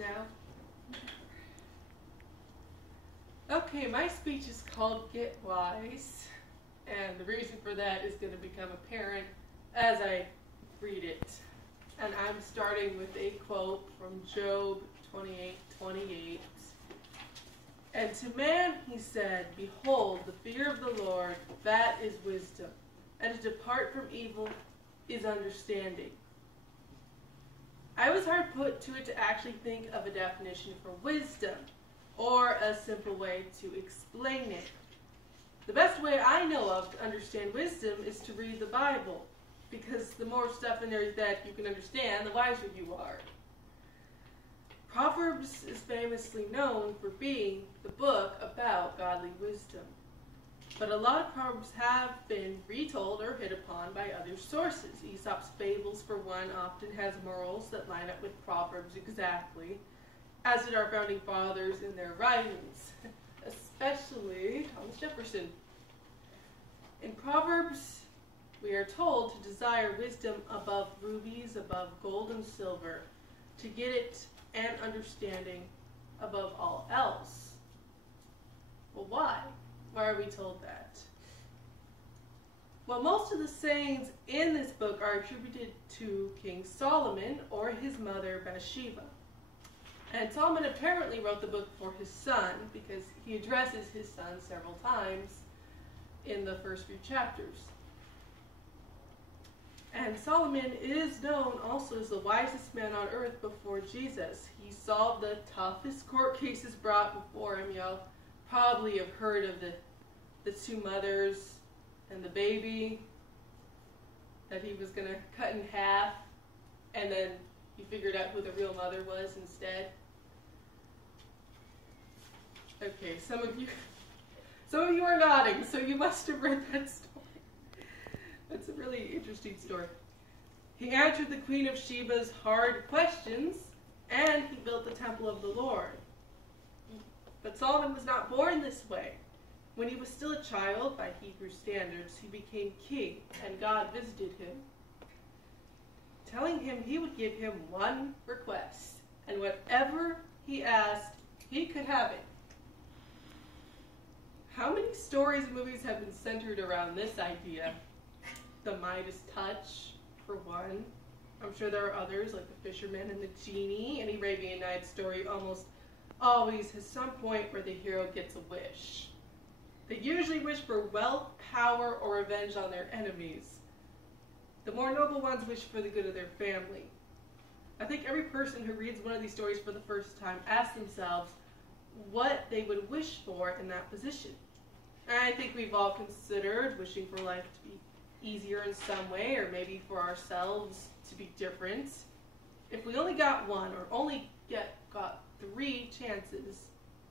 now? Okay, my speech is called Get Wise, and the reason for that is going to become apparent as I read it. And I'm starting with a quote from Job 28:28. And to man he said, Behold, the fear of the Lord, that is wisdom, and to depart from evil is understanding. I was hard put to it to actually think of a definition for wisdom, or a simple way to explain it. The best way I know of to understand wisdom is to read the Bible, because the more stuff in there that you can understand, the wiser you are. Proverbs is famously known for being the book about godly wisdom. But a lot of Proverbs have been retold or hit upon by other sources. Aesop's Fables, for one, often has morals that line up with Proverbs exactly, as did our founding fathers in their writings, especially Thomas Jefferson. In Proverbs, we are told to desire wisdom above rubies, above gold and silver, to get it and understanding above all else. Well, why? Why are we told that? Well, most of the sayings in this book are attributed to King Solomon or his mother Bathsheba. And Solomon apparently wrote the book for his son, because he addresses his son several times in the first few chapters. And Solomon is known also as the wisest man on earth before Jesus. He solved the toughest court cases brought before him. Y'all probably have heard of the two mothers and the baby that he was going to cut in half, and then he figured out who the real mother was instead. Okay, some of you are nodding, so you must have read that story. That's a really interesting story. He answered the Queen of Sheba's hard questions, and he built the temple of the Lord. But Solomon was not born this way. When he was still a child, by Hebrew standards, he became king, and God visited him, telling him he would give him one request, and whatever he asked, he could have it. How many stories and movies have been centered around this idea? The Midas touch, for one. I'm sure there are others, like The Fisherman and the Genie. Any Arabian Nights story almost always has some point where the hero gets a wish. They usually wish for wealth, power, or revenge on their enemies. The more noble ones wish for the good of their family. I think every person who reads one of these stories for the first time asks themselves what they would wish for in that position. And I think we've all considered wishing for life to be easier in some way, or maybe for ourselves to be different. If we only got one, or only got 3 chances,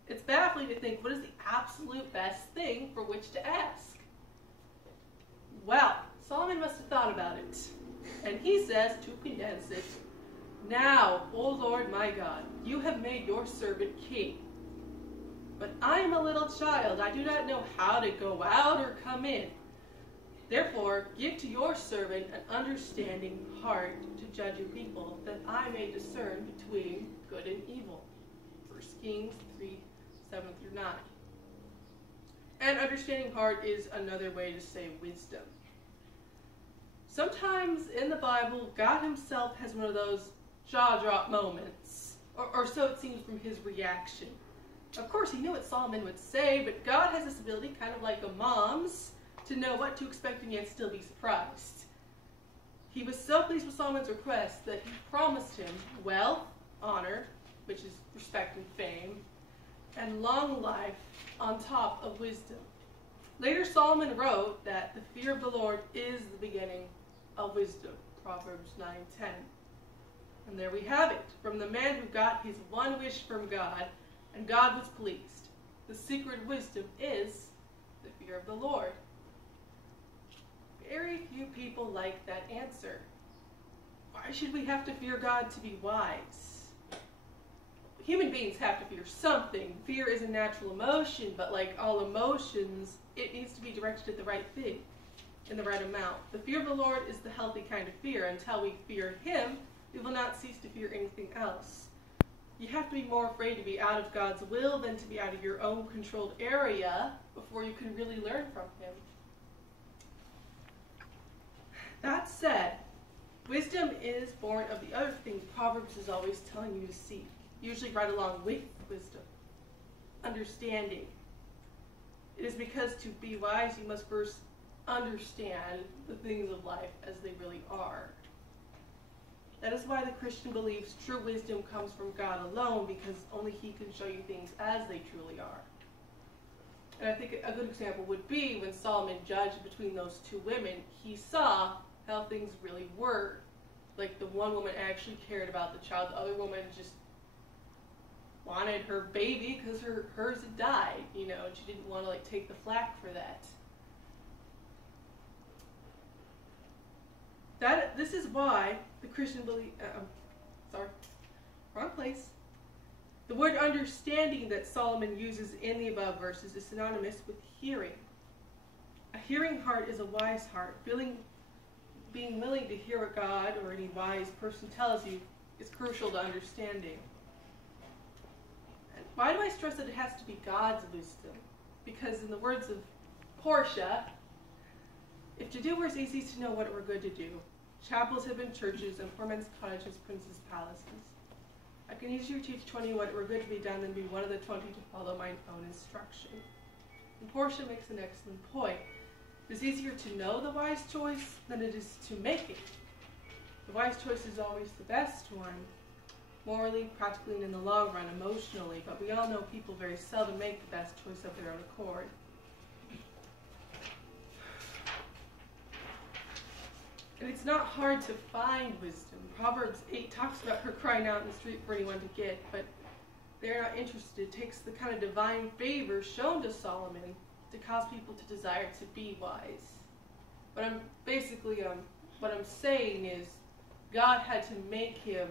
it's baffling to think, what is the absolute best thing for which to ask? Well, Solomon must have thought about it. And he says, to condense it, Now, O Lord my God, you have made your servant king. But I am a little child. I do not know how to go out or come in. Therefore, give to your servant an understanding heart to judge your people, that I may discern between good and evil. 1 Kings 3:7-9. And understanding heart is another way to say wisdom. Sometimes in the Bible, God himself has one of those jaw-drop moments, or so it seems from his reaction. Of course, he knew what Solomon would say, but God has this ability, kind of like a mom's, to know what to expect and yet still be surprised. He was so pleased with Solomon's request that he promised him wealth, honor, which is respect and fame, and long life on top of wisdom. Later, Solomon wrote that the fear of the Lord is the beginning of wisdom, Proverbs 9:10. And there we have it, from the man who got his one wish from God, and God was pleased. The secret of wisdom is the fear of the Lord. Very few people like that answer. Why should we have to fear God to be wise? Human beings have to fear something. Fear is a natural emotion, but like all emotions, it needs to be directed at the right thing, in the right amount. The fear of the Lord is the healthy kind of fear. Until we fear him, we will not cease to fear anything else. You have to be more afraid to be out of God's will than to be out of your own controlled area before you can really learn from him. That said, wisdom is born of the other thing Proverbs is always telling you to seek, usually right along with wisdom. Understanding. It is because to be wise, you must first understand the things of life as they really are. That is why the Christian believes true wisdom comes from God alone, because only he can show you things as they truly are. And I think a good example would be when Solomon judged between those two women, he saw how things really were. Like the one woman actually cared about the child, the other woman just wanted her baby because hers had died, and she didn't want to take the flack for that. This is why the Christian belief. Wrong place. The word understanding that Solomon uses in the above verses is synonymous with hearing. A hearing heart is a wise heart. Being willing to hear what God or any wise person tells you is crucial to understanding. And why do I stress that it has to be God's wisdom? Because in the words of Portia, if to do were easy to know what it were good to do, chapels have been churches and poor men's cottages princes' palaces. I can easier teach 20 what it were good to be done than be one of the 20 to follow mine own instruction. And Portia makes an excellent point. It is easier to know the wise choice than it is to make it. The wise choice is always the best one, morally, practically, and in the long run, emotionally, but we all know people very seldom make the best choice of their own accord. And it's not hard to find wisdom. Proverbs 8 talks about her crying out in the street for anyone to get, but they're not interested. It takes the kind of divine favor shown to Solomon to cause people to desire to be wise. But what I'm saying is God had to make him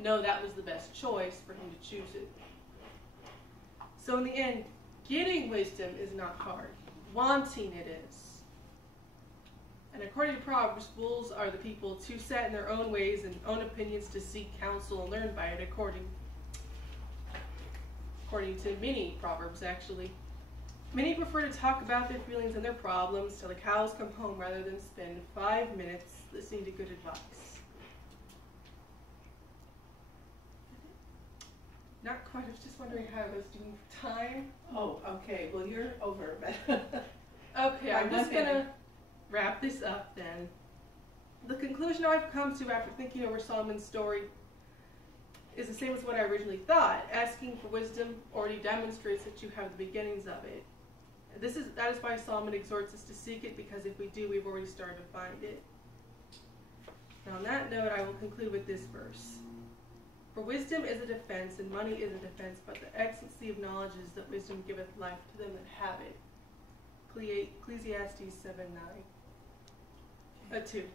know that was the best choice for him to choose it. So in the end, getting wisdom is not hard. Wanting it is. And according to Proverbs, fools are the people too set in their own ways and own opinions to seek counsel and learn by it, according to many Proverbs, actually. Many prefer to talk about their feelings and their problems till the cows come home rather than spend 5 minutes listening to good advice. Not quite. I was just wondering how I was doing for time. Oh, okay. Well, you're over. Okay, I'm just going to wrap this up then. The conclusion I've come to after thinking over Solomon's story is the same as what I originally thought. Asking for wisdom already demonstrates that you have the beginnings of it. That is why Solomon exhorts us to seek it, because if we do, we've already started to find it. Now on that note, I will conclude with this verse. For wisdom is a defense, and money is a defense, but the excellency of knowledge is that wisdom giveth life to them that have it. Ecclesiastes 7:9. 2.